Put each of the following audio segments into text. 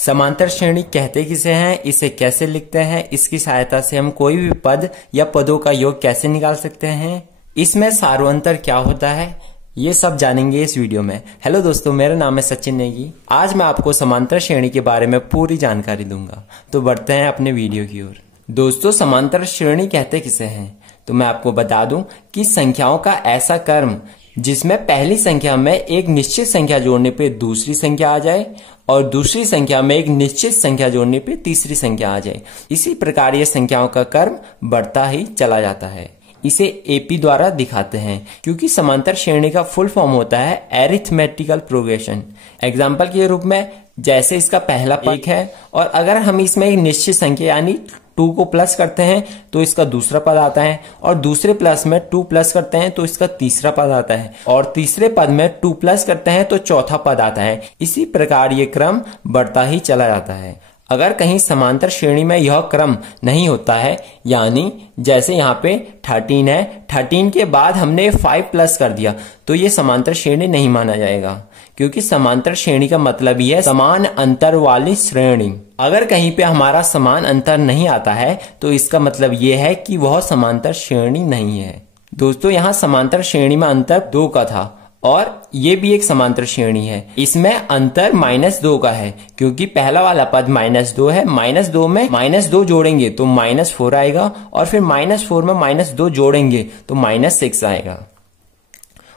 समांतर श्रेणी कहते किसे हैं, इसे कैसे लिखते हैं, इसकी सहायता से हम कोई भी पद या पदों का योग कैसे निकाल सकते हैं, इसमें सार्वंतर क्या होता है, ये सब जानेंगे इस वीडियो में। हेलो दोस्तों, मेरा नाम है सचिन नेगी। आज मैं आपको समांतर श्रेणी के बारे में पूरी जानकारी दूंगा। तो बढ़ते हैं अपने वीडियो की ओर। दोस्तों, समांतर श्रेणी कहते किसे हैं, तो मैं आपको बता दूं कि संख्याओं का ऐसा क्रम जिसमें पहली संख्या में एक निश्चित संख्या जोड़ने पे दूसरी संख्या आ जाए और दूसरी संख्या में एक निश्चित संख्या जोड़ने पे तीसरी संख्या आ जाए। इसी प्रकार ये संख्याओं का क्रम बढ़ता ही चला जाता है। इसे एपी द्वारा दिखाते हैं क्योंकि समांतर श्रेणी का फुल फॉर्म होता है एरिथमेटिकल प्रोग्रेशन। एग्जाम्पल के रूप में जैसे इसका पहला पद है और अगर हम इसमें एक निश्चित संख्या यानी 2 को प्लस करते हैं तो इसका दूसरा पद आता है और दूसरे प्लस में 2 प्लस करते हैं तो इसका तीसरा पद आता है और तीसरे पद में 2 प्लस करते हैं तो चौथा पद आता है। इसी प्रकार ये क्रम बढ़ता ही चला जाता है। अगर कहीं समांतर श्रेणी में यह क्रम नहीं होता है, यानी जैसे यहाँ पे 13 है, 13 के बाद हमने 5 प्लस कर दिया तो ये समांतर श्रेणी नहीं माना जाएगा, क्योंकि समांतर श्रेणी का मतलब ही है समान अंतर वाली श्रेणी। अगर कहीं पे हमारा समान अंतर नहीं आता है तो इसका मतलब ये है कि वह समांतर श्रेणी नहीं है। दोस्तों, यहाँ समांतर श्रेणी में अंतर 2 का था और ये भी एक समांतर श्रेणी है। इसमें अंतर -2 का है क्योंकि पहला वाला पद -2 है। -2 में -2 जोड़ेंगे तो -4 आएगा और फिर -4 में -2 जोड़ेंगे तो -6 आएगा।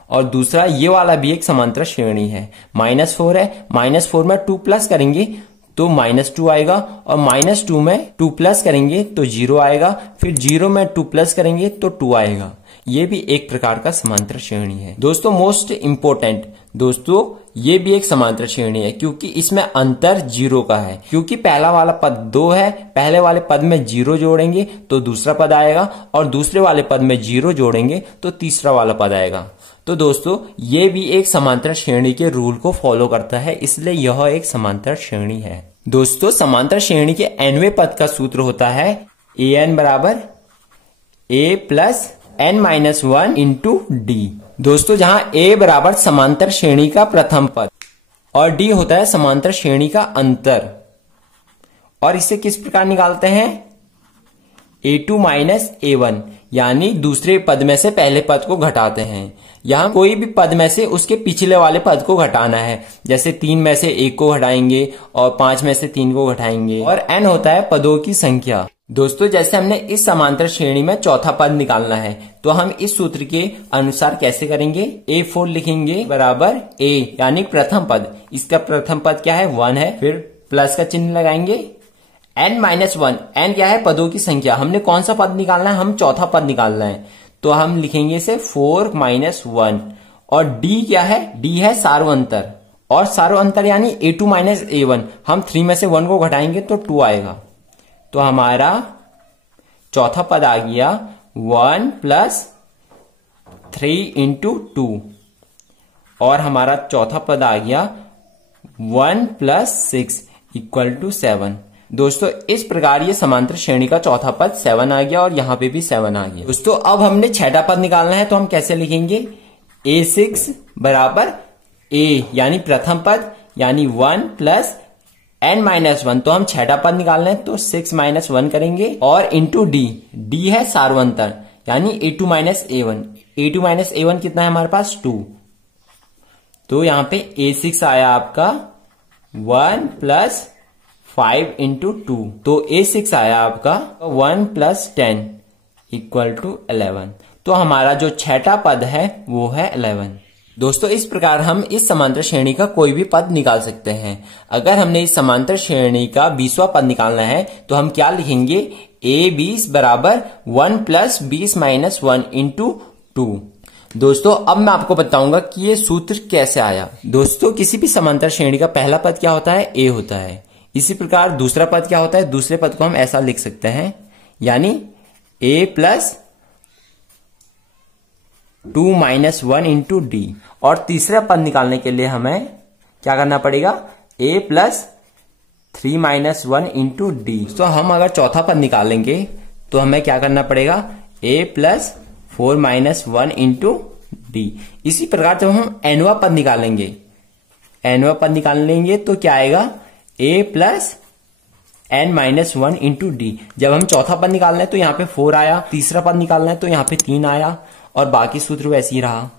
और दूसरा ये वाला भी एक समांतर श्रेणी है। -4 है, -4 में 2 प्लस करेंगे तो -2 आएगा और -2 में 2 प्लस करेंगे तो 0 आएगा, फिर 0 में 2 प्लस करेंगे तो 2 आएगा। ये भी एक प्रकार का समांतर श्रेणी है। दोस्तों, मोस्ट इंपोर्टेंट दोस्तों, ये भी एक समांतर श्रेणी है क्योंकि इसमें अंतर 0 का है। क्योंकि पहला वाला पद 2 है, पहले वाले पद में 0 जोड़ेंगे तो दूसरा पद आएगा और दूसरे वाले पद में 0 जोड़ेंगे तो तीसरा वाला पद आएगा। तो दोस्तों, ये भी एक समांतर श्रेणी के रूल को फॉलो करता है, इसलिए यह एक समांतर श्रेणी है। दोस्तों, समांतर श्रेणी के nवें पद का सूत्र होता है an बराबर a plus n-1 into D. दोस्तों, जहां a बराबर समांतर श्रेणी का प्रथम पद और d होता है समांतर श्रेणी का अंतर। और इसे किस प्रकार निकालते हैं, a2 माइनस a1, यानी दूसरे पद में से पहले पद को घटाते हैं। यहां कोई भी पद में से उसके पिछले वाले पद को घटाना है। जैसे 3 में से 1 को घटाएंगे और 5 में से 3 को घटाएंगे और n होता है पदों की संख्या। दोस्तों, जैसे हमने इस समांतर श्रेणी में चौथा पद निकालना है तो हम इस सूत्र के अनुसार कैसे करेंगे, a4 लिखेंगे बराबर a यानी प्रथम पद। इसका प्रथम पद क्या है, 1 है, फिर प्लस का चिन्ह लगाएंगे। n-1, n क्या है, पदों की संख्या। हमने कौन सा पद निकालना है, हम चौथा पद निकालना है तो हम लिखेंगे इसे 4 - 1। और d क्या है, d है सार्वंतर और सार्वंतर यानी a2 माइनस a1। हम 3 में से 1 को घटाएंगे तो 2 आएगा। तो हमारा चौथा पद आ गया 1 + 3 × 2 और हमारा चौथा पद आ गया 1 + 6 = 7। दोस्तों, इस प्रकार ये समांतर श्रेणी का चौथा पद 7 आ गया और यहाँ पे भी 7 आ गया। दोस्तों, अब हमने छठा पद निकालना है तो हम कैसे लिखेंगे, a6 बराबर a यानी प्रथम पद यानी 1 + n-1। तो हम छठा पद निकालना है तो 6 - 1 करेंगे और इंटू d है सार्वंतर यानी a2 minus a1। a2 minus a1 कितना है हमारे पास, 2। तो यहाँ पे a6 आया आपका 1 + 5 × 2। तो a6 आया आपका 1 + 10 = 11। तो हमारा जो छठा पद है वो है 11। दोस्तों, इस प्रकार हम इस समांतर श्रेणी का कोई भी पद निकाल सकते हैं। अगर हमने इस समांतर श्रेणी का 20वां पद निकालना है तो हम क्या लिखेंगे, a20 बराबर 1 + 20 - 1 × 2। दोस्तों, अब मैं आपको बताऊंगा कि ये सूत्र कैसे आया। दोस्तों, किसी भी समांतर श्रेणी का पहला पद क्या होता है, a होता है। इसी प्रकार दूसरा पद क्या होता है, दूसरे पद को हम ऐसा लिख सकते हैं यानी a + 2 - 1 × d। और तीसरा पद निकालने के लिए हमें क्या करना पड़ेगा, a + 3 - 1 × d। तो हम अगर चौथा पद निकालेंगे तो हमें क्या करना पड़ेगा, a + 4 - 1 × d। इसी प्रकार जब हम nवां पद निकालेंगे तो क्या आएगा, a plus n minus 1 into D. जब हम चौथा पद निकालना है तो यहाँ पे 4 आया, तीसरा पद निकालना है तो यहाँ पे 3 आया और बाकी सूत्र वैसे ही रहा,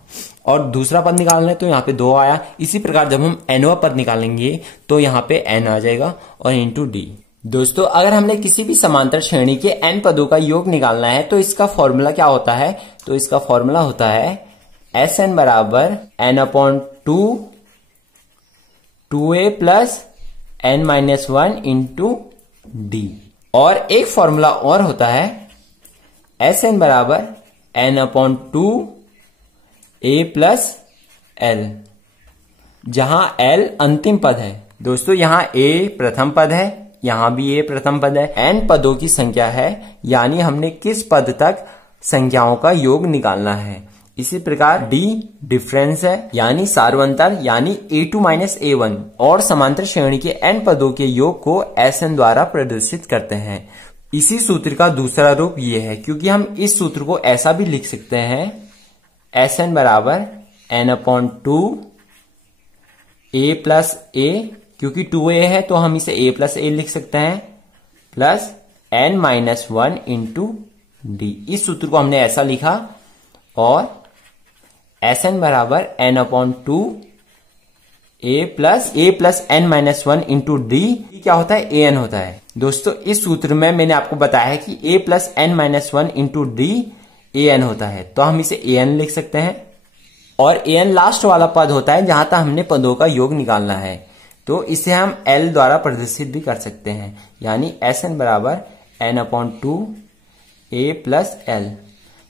और दूसरा पद निकालना है तो यहाँ पे 2 आया। इसी प्रकार जब हम nवां पद निकालेंगे तो यहाँ पे n आ जाएगा और इंटू डी। दोस्तों अगर हमने किसी भी समांतर श्रेणी के n पदों का योग निकालना है तो इसका फॉर्मूला क्या होता है? तो इसका फॉर्मूला होता है Sn बराबर n/2 2a plus n minus 1 into D. और एक फॉर्मूला और होता है Sn बराबर n/2 a प्लस l, जहां l अंतिम पद है। दोस्तों यहां a प्रथम पद है, यहां भी a प्रथम पद है, n पदों की संख्या है, यानी हमने किस पद तक संख्याओं का योग निकालना है। इसी प्रकार d डिफरेंस है, यानी सार्वंतर, यानी a2 माइनस a1, और समांतर श्रेणी के n पदों के योग को Sn द्वारा प्रदर्शित करते हैं। इसी सूत्र का दूसरा रूप ये है, क्योंकि हम इस सूत्र को ऐसा भी लिख सकते हैं Sn बराबर n/2 a प्लस a, क्योंकि 2a है तो हम इसे a प्लस a लिख सकते हैं, plus n minus 1 into D. इस सूत्र को हमने ऐसा लिखा, और Sn बराबर n/2 a plus n minus 1 into D क्या होता है? an होता है। दोस्तों इस सूत्र में मैंने आपको बताया है कि a plus n minus 1 into D an होता है, तो हम इसे an लिख सकते हैं। और an लास्ट वाला पद होता है जहां तक हमने पदों का योग निकालना है, तो इसे हम l द्वारा प्रदर्शित भी कर सकते हैं, यानी Sn बराबर n/2 a प्लस l।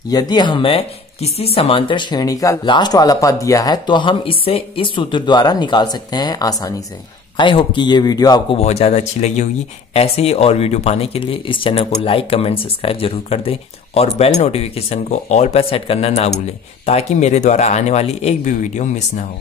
यदि हमें किसी समांतर श्रेणी का लास्ट वाला पद दिया है तो हम इससे इस सूत्र द्वारा निकाल सकते हैं आसानी से। आई होप कि ये वीडियो आपको बहुत ज्यादा अच्छी लगी होगी। ऐसे ही और वीडियो पाने के लिए इस चैनल को लाइक, कमेंट, सब्सक्राइब जरूर कर दें, और बेल नोटिफिकेशन को ऑल पर सेट करना ना भूलें, ताकि मेरे द्वारा आने वाली एक भी वीडियो मिस ना हो।